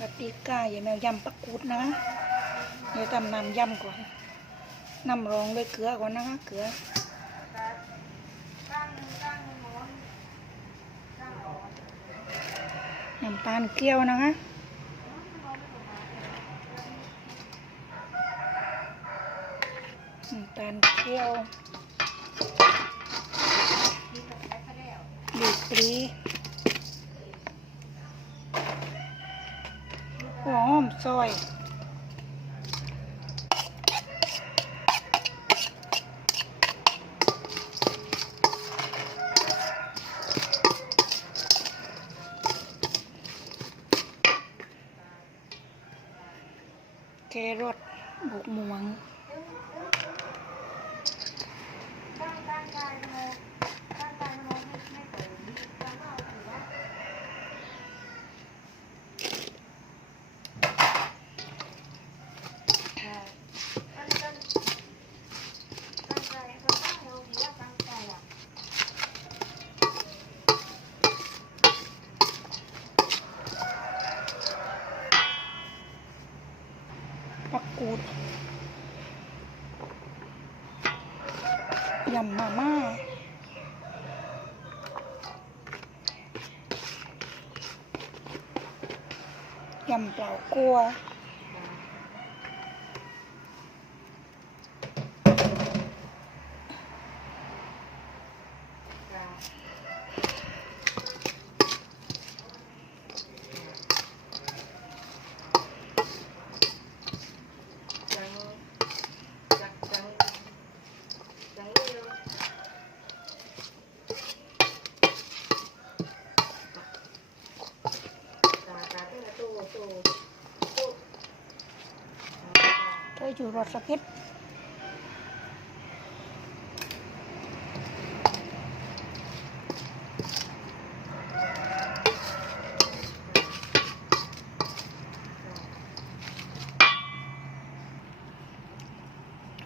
ปฏิก้าอย่าแมวยำปักกูดนะเดี๋ยวทำน้ำยำก่อนน้ำรองด้วยเกลือก่อนนะคะเกลือน้ำตาลเกลียวนะคะน้ำตาลเกลียวบีบปรี หัวหอมซอยแครอทบุกม่วง ปักกูดยำมาม่าย่ำเปล่ากลัว อยู่รถสเก็ต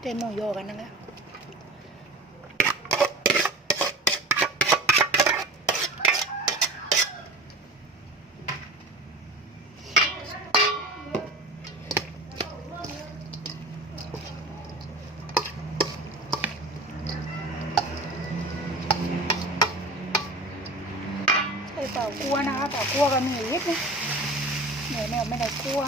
เตหมูโยกันนะคะ เปล่ากัวนะคะเปล่ากัวกับหมีนิดนึงเหนียวแนวไม่ได้กัว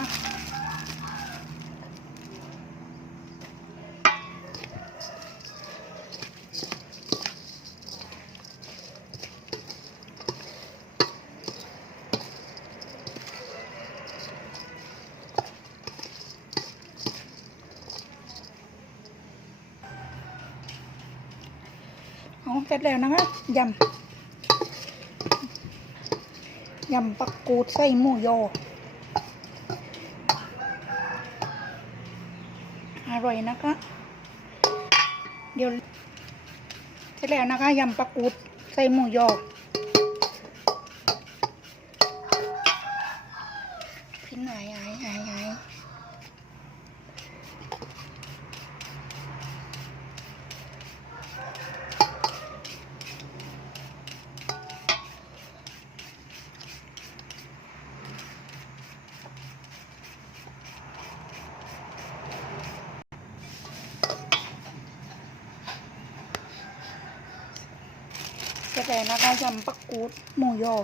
เอเสร็จแล้วนะคะยำ ยำปักกูดไส้หมูยออร่อยนะคะ เดี๋ยวเสร็จแล้วนะคะยำปักกูดไส้หมูยอพี่ไหนอะยอาย เสร็จแล้วนะคะยำปักกูดหมูยอ